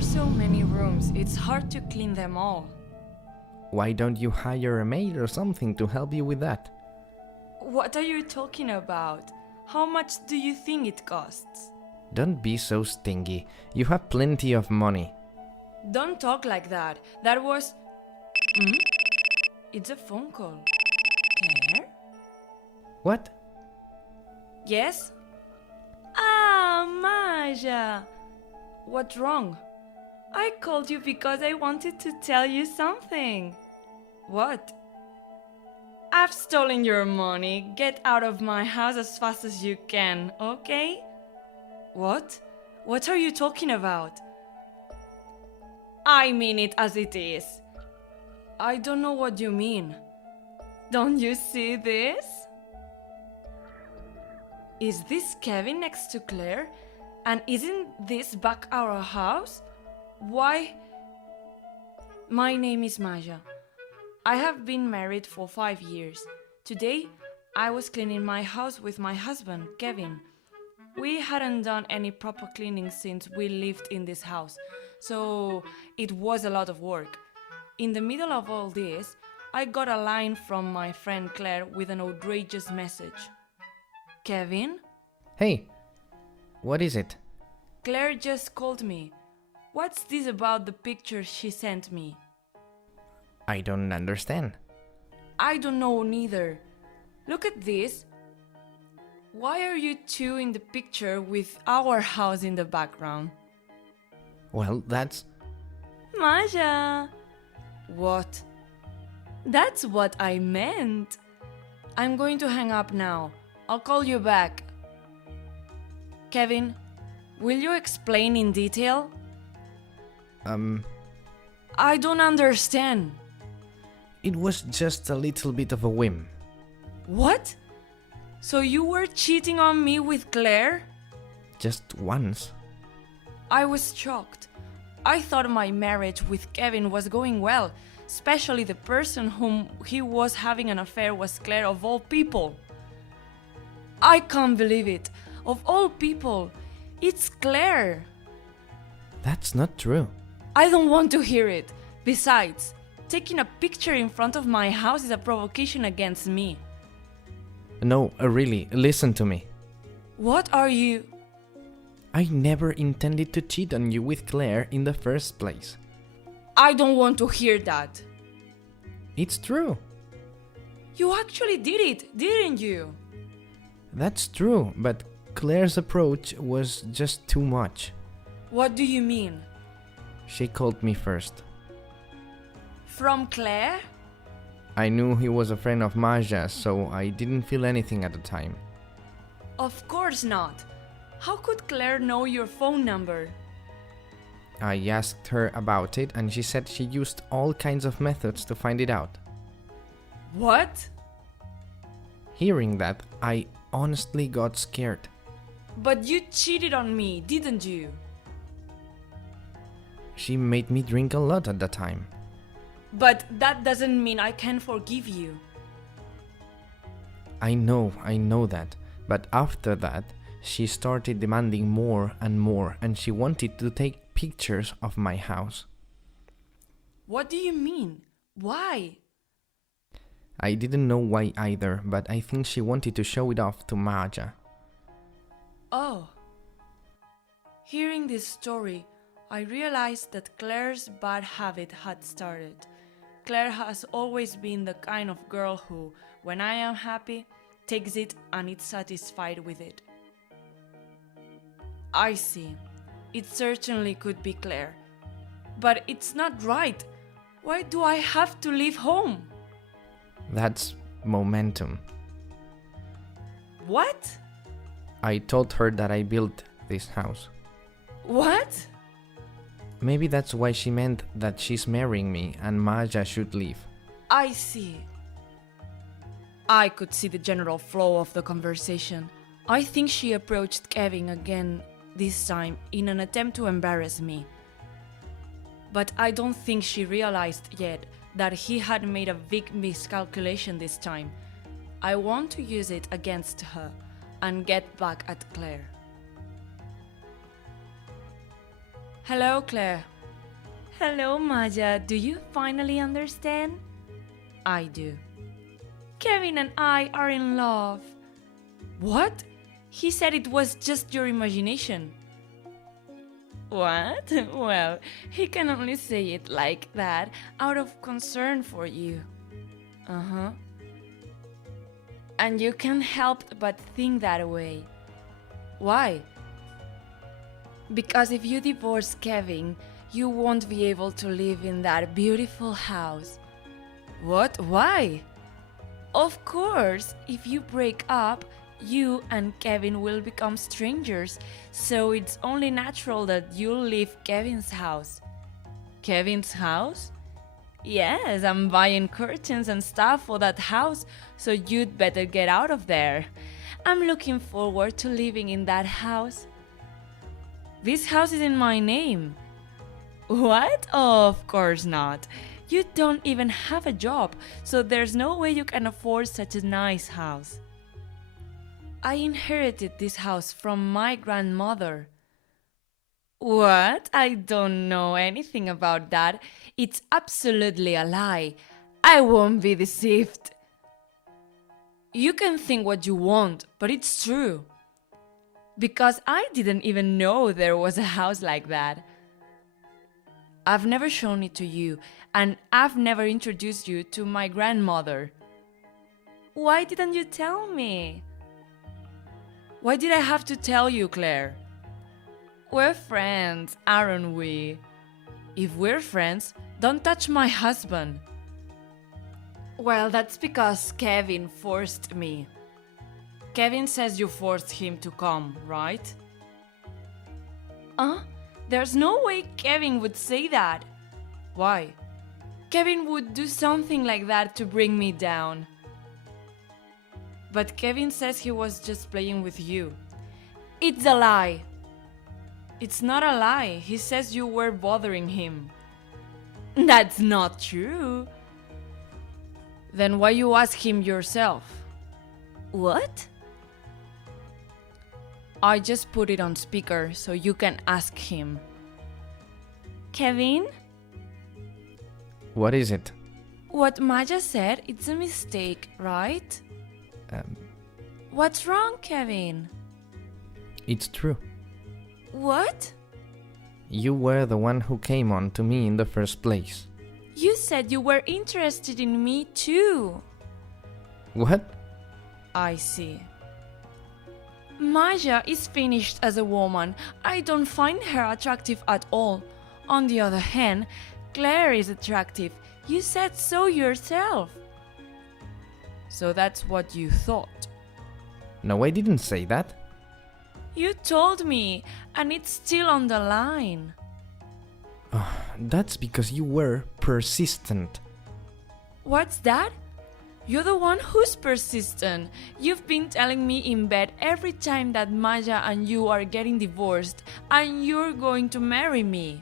are so many rooms, it's hard to clean them all. Why don't you hire a maid or something to help you with that? What are you talking about? How much do you think it costs? Don't be so stingy. You have plenty of money. Don't talk like that. That was... Hmm? It's a phone call. Claire? What? Yes? Ah, Maja! What's wrong? I called you because I wanted to tell you something. What? I've stolen your money. Get out of my house as fast as you can, okay? What? What are you talking about? I mean it as it is. I don't know what you mean. Don't you see this? Is this Kevin next to Claire? And isn't this back our house? Why? My name is Maja. I have been married for 5 years. Today, I was cleaning my house with my husband, Kevin. We hadn't done any proper cleaning since we lived in this house, so it was a lot of work. In the middle of all this, I got a line from my friend Claire with an outrageous message. Kevin? Hey, what is it? Claire just called me. What's this about the picture she sent me? I don't understand. I don't know neither. Look at this. Why are you two in the picture with our house in the background? Well, that's... Maja! What? That's what I meant. I'm going to hang up now. I'll call you back. Kevin, will you explain in detail? I don't understand. It was just a little bit of a whim. What? So you were cheating on me with Claire? Just once. I was shocked. I thought my marriage with Kevin was going well, especially the person whom he was having an affair was Claire of all people. I can't believe it. Of all people, it's Claire. That's not true. I don't want to hear it. Besides, taking a picture in front of my house is a provocation against me. No, really, listen to me. What are you... I never intended to cheat on you with Claire in the first place. I don't want to hear that. It's true. You actually did it, didn't you? That's true, but Claire's approach was just too much. What do you mean? She called me first. From Claire? I knew he was a friend of Maja's, so I didn't feel anything at the time. Of course not. How could Claire know your phone number? I asked her about it and she said she used all kinds of methods to find it out. What? Hearing that, I honestly got scared. But you cheated on me, didn't you? She made me drink a lot at the time. But that doesn't mean I can forgive you. I know that. But after that, she started demanding more, and she wanted to take pictures of my house. What do you mean? Why? I didn't know why either, but I think she wanted to show it off to Maja. Oh. Hearing this story, I realized that Claire's bad habit had started. Claire has always been the kind of girl who, when I am happy, takes it and is satisfied with it. I see. It certainly could be Claire. But it's not right. Why do I have to leave home? That's momentum. What? I told her that I built this house. What? Maybe that's why she meant that she's marrying me and Maja should leave. I see. I could see the general flow of the conversation. I think she approached Kevin again this time in an attempt to embarrass me. But I don't think she realized yet that he had made a big miscalculation this time. I want to use it against her and get back at Claire. Hello, Claire. Hello, Maja. Do you finally understand? I do. Kevin and I are in love. What? He said it was just your imagination. What? Well, he can only say it like that out of concern for you. Uh-huh. And you can't help but think that way. Why? Because if you divorce Kevin, you won't be able to live in that beautiful house. What? Why? Of course, if you break up, you and Kevin will become strangers, so it's only natural that you'll leave Kevin's house. Kevin's house? Yes, I'm buying curtains and stuff for that house, so you'd better get out of there. I'm looking forward to living in that house. This house is in my name. What? Oh, of course not. You don't even have a job, so there's no way you can afford such a nice house. I inherited this house from my grandmother. What? I don't know anything about that. It's absolutely a lie. I won't be deceived. You can think what you want, but it's true. Because I didn't even know there was a house like that. I've never shown it to you, and I've never introduced you to my grandmother. Why didn't you tell me? Why did I have to tell you, Claire? We're friends, aren't we? If we're friends, don't touch my husband. Well, that's because Kevin forced me. Kevin says you forced him to come, right? There's no way Kevin would say that. Why? Kevin would do something like that to bring me down. But Kevin says he was just playing with you. It's a lie. It's not a lie. He says you were bothering him. That's not true. Then why you ask him yourself? What? I just put it on speaker so you can ask him. Kevin? What is it? What Maja said, it's a mistake, right? What's wrong, Kevin? It's true. What? You were the one who came on to me in the first place. You said you were interested in me too. What? I see. Maja is finished as a woman. I don't find her attractive at all. On the other hand, Claire is attractive. You said so yourself. So that's what you thought. No, I didn't say that. You told me, and it's still on the line. That's because you were persistent. What's that? You're the one who's persistent. You've been telling me in bed every time that Maja and you are getting divorced and you're going to marry me.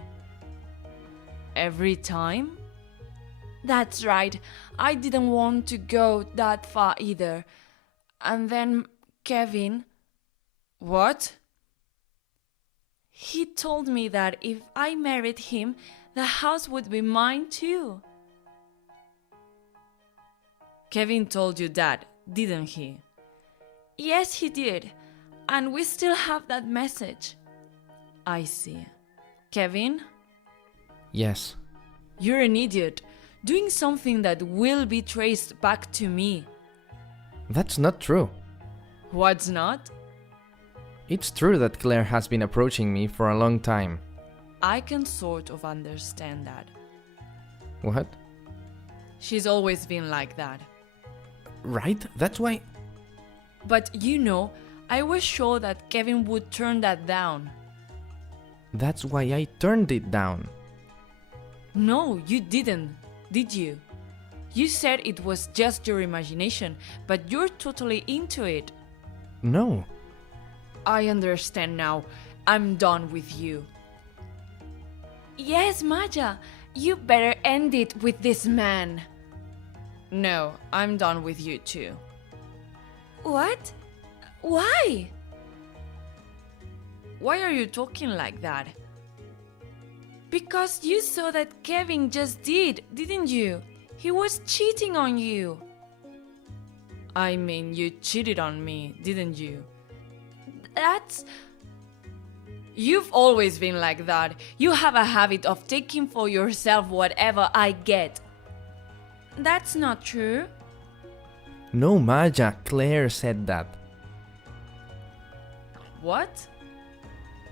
Every time? That's right. I didn't want to go that far either. And then Kevin... What? He told me that if I married him, the house would be mine too. Kevin told you that, didn't he? Yes, he did. And we still have that message. I see. Kevin? Yes. You're an idiot, doing something that will be traced back to me. That's not true. What's not? It's true that Claire has been approaching me for a long time. I can sort of understand that. What? She's always been like that. Right? That's why... But you know, I was sure that Kevin would turn that down. That's why I turned it down. No, you didn't, did you? You said it was just your imagination, but you're totally into it. No. I understand now. I'm done with you. Yes, Maja, you better end it with this man. No, I'm done with you too. What? Why? Why are you talking like that? Because you saw that Kevin just did, didn't you? He was cheating on you. I mean, you cheated on me, didn't you? That's... You've always been like that. You have a habit of taking for yourself whatever I get. That's not true. No, Maja, Claire said that. What?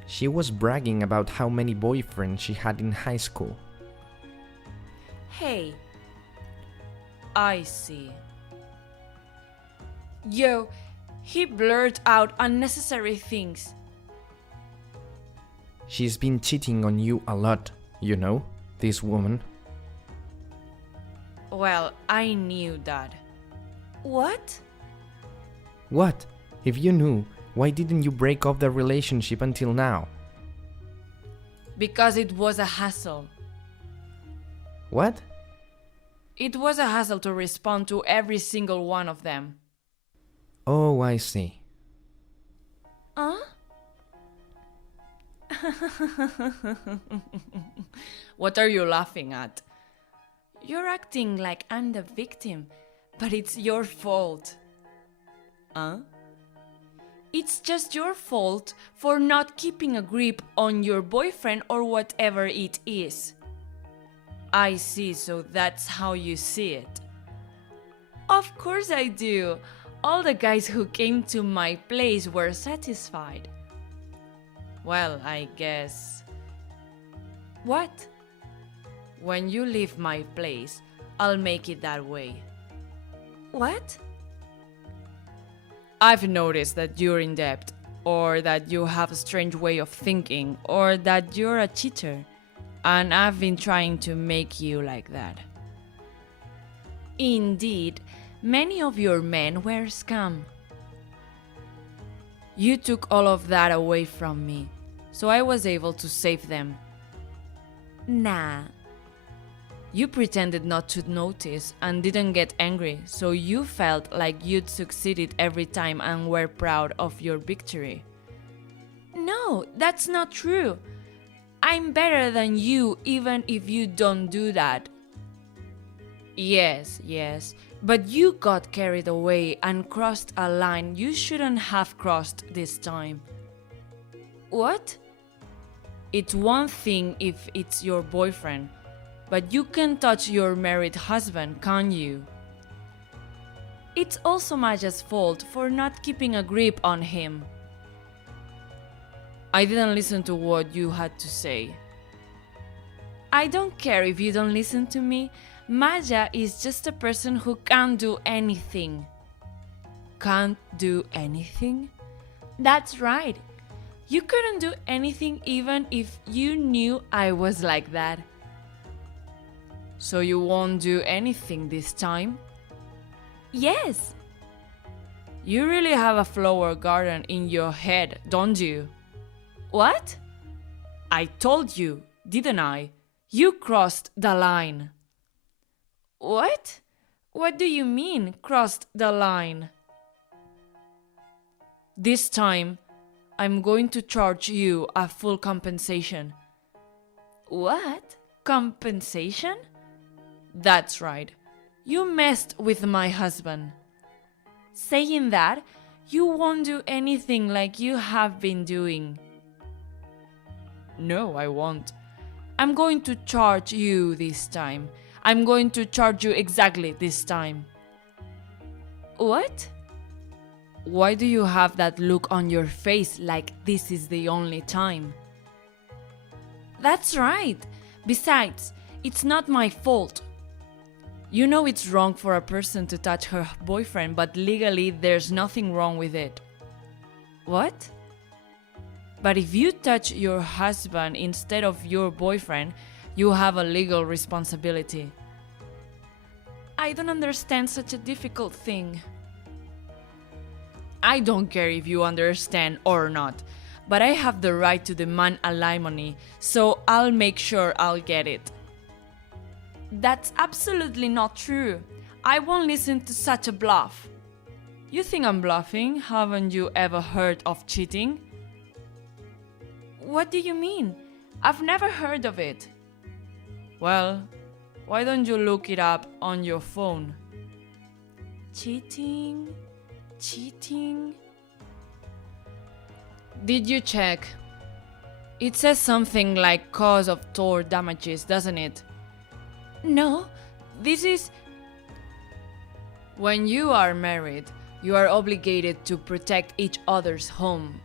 She was bragging about how many boyfriends she had in high school. Hey. I see. Yo, he blurted out unnecessary things. She's been cheating on you a lot, you know, this woman. Well, I knew that. What? What? If you knew, why didn't you break off the relationship until now? Because it was a hassle. What? It was a hassle to respond to every single one of them. Oh, I see. Huh? What are you laughing at? You're acting like I'm the victim, but it's your fault. Huh? It's just your fault for not keeping a grip on your boyfriend or whatever it is. I see, so that's how you see it. Of course I do. All the guys who came to my place were satisfied. Well, I guess... What? When you leave my place, I'll make it that way. What? I've noticed that you're in debt, or that you have a strange way of thinking, or that you're a cheater, and I've been trying to make you like that. Indeed, many of your men were scum. You took all of that away from me, so I was able to save them. Nah. You pretended not to notice and didn't get angry, so you felt like you'd succeeded every time and were proud of your victory. No, that's not true. I'm better than you even if you don't do that. Yes, but you got carried away and crossed a line you shouldn't have crossed this time. What? It's one thing if it's your boyfriend, but you can touch your married husband, can't you? It's also Maja's fault for not keeping a grip on him. I didn't listen to what you had to say. I don't care if you don't listen to me. Maja is just a person who can't do anything. Can't do anything? That's right. You couldn't do anything even if you knew I was like that. So you won't do anything this time? Yes. You really have a flower garden in your head, don't you? What? I told you, didn't I? You crossed the line. What? What do you mean, crossed the line? This time, I'm going to charge you a full compensation. What? Compensation? That's right. You messed with my husband. Saying that, you won't do anything like you have been doing. No, I won't. I'm going to charge you this time. I'm going to charge you exactly this time. What? Why do you have that look on your face like this is the only time? That's right. Besides, it's not my fault. You know it's wrong for a person to touch her boyfriend, but legally there's nothing wrong with it. What? But if you touch your husband instead of your boyfriend, you have a legal responsibility. I don't understand such a difficult thing. I don't care if you understand or not, but I have the right to demand alimony, so I'll make sure I'll get it. That's absolutely not true. I won't listen to such a bluff. You think I'm bluffing? Haven't you ever heard of cheating? What do you mean? I've never heard of it. Well, why don't you look it up on your phone? Cheating. Did you check? It says something like cause of tort damages, doesn't it? No, this is... When you are married, you are obligated to protect each other's home,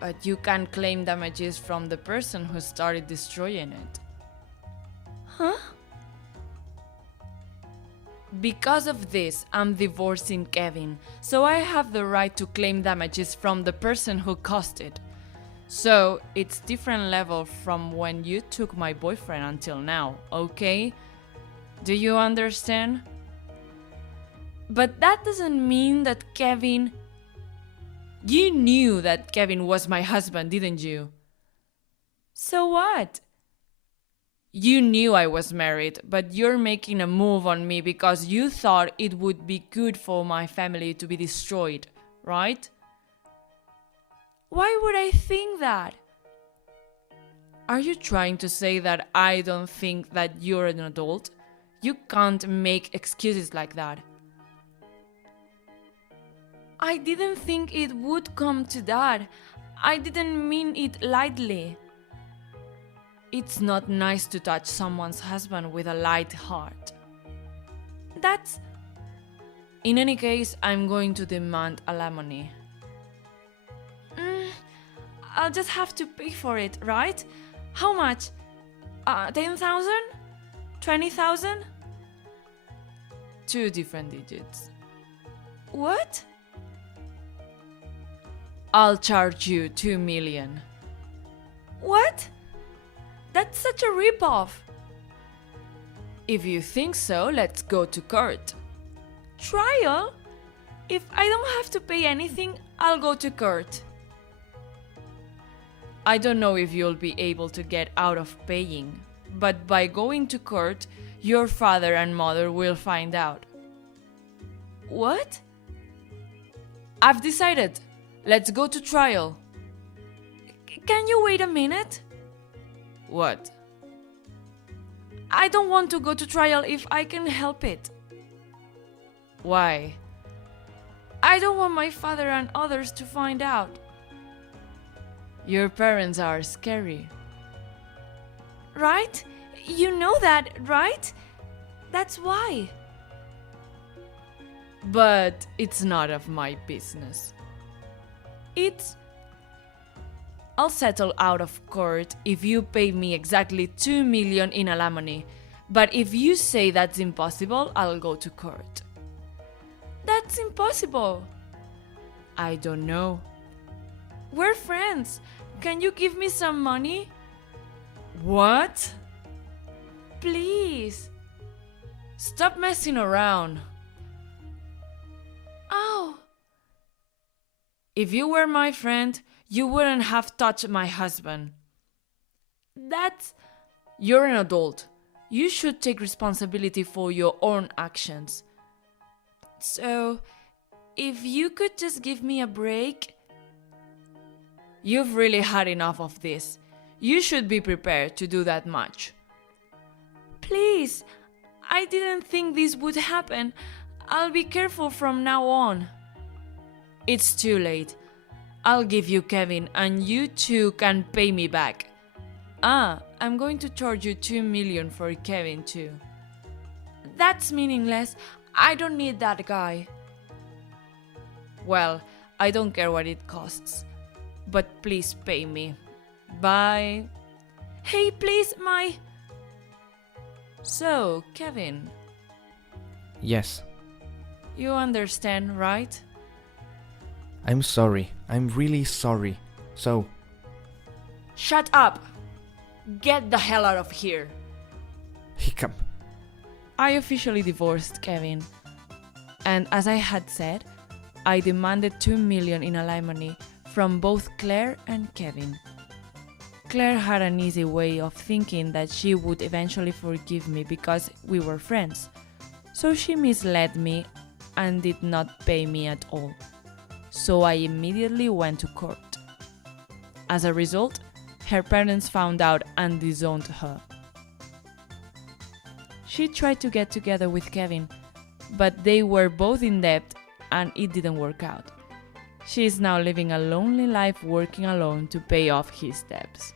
but you can claim damages from the person who started destroying it. Huh? Because of this, I'm divorcing Kevin, so I have the right to claim damages from the person who caused it. So, it's different level from when you took my boyfriend until now, okay? Do you understand? But that doesn't mean that Kevin... You knew that Kevin was my husband, didn't you? So what? You knew I was married, but you're making a move on me because you thought it would be good for my family to be destroyed, right? Why would I think that? Are you trying to say that I don't think that you're an adult? You can't make excuses like that. I didn't think it would come to that. I didn't mean it lightly. It's not nice to touch someone's husband with a light heart. That's... In any case, I'm going to demand alimony. I'll just have to pay for it, right? How much? 10,000? 20,000? 2 different digits. What? I'll charge you 2 million. What? That's such a rip-off. If you think so, let's go to court. Trial? If I don't have to pay anything, I'll go to court. I don't know if you'll be able to get out of paying, but by going to court, your father and mother will find out. What? I've decided. Let's go to trial. Can you wait a minute? What? I don't want to go to trial if I can help it. Why? I don't want my father and others to find out. Your parents are scary. Right? You know that, right? That's why. But it's not of my business. I'll settle out of court if you pay me exactly 2 million in alimony. But if you say that's impossible, I'll go to court. That's impossible. I don't know. We're friends. Can you give me some money? What? Please. Stop messing around. Ow. If you were my friend, you wouldn't have touched my husband. You're an adult. You should take responsibility for your own actions. So, if you could just give me a break... You've really had enough of this. You should be prepared to do that much. Please, I didn't think this would happen. I'll be careful from now on. It's too late. I'll give you Kevin and you two can pay me back. I'm going to charge you 2 million for Kevin too. That's meaningless. I don't need that guy. Well, I don't care what it costs. But please pay me. Bye. Hey, please, So, Kevin. Yes. You understand, right? I'm sorry. I'm really sorry. So... Shut up! Get the hell out of here! Hiccup. I officially divorced Kevin. And as I had said, I demanded 2 million in alimony from both Claire and Kevin. Claire had an easy way of thinking that she would eventually forgive me because we were friends. So she misled me and did not pay me at all. So I immediately went to court. As a result, her parents found out and disowned her. She tried to get together with Kevin, but they were both in debt and it didn't work out. She is now living a lonely life working alone to pay off his debts.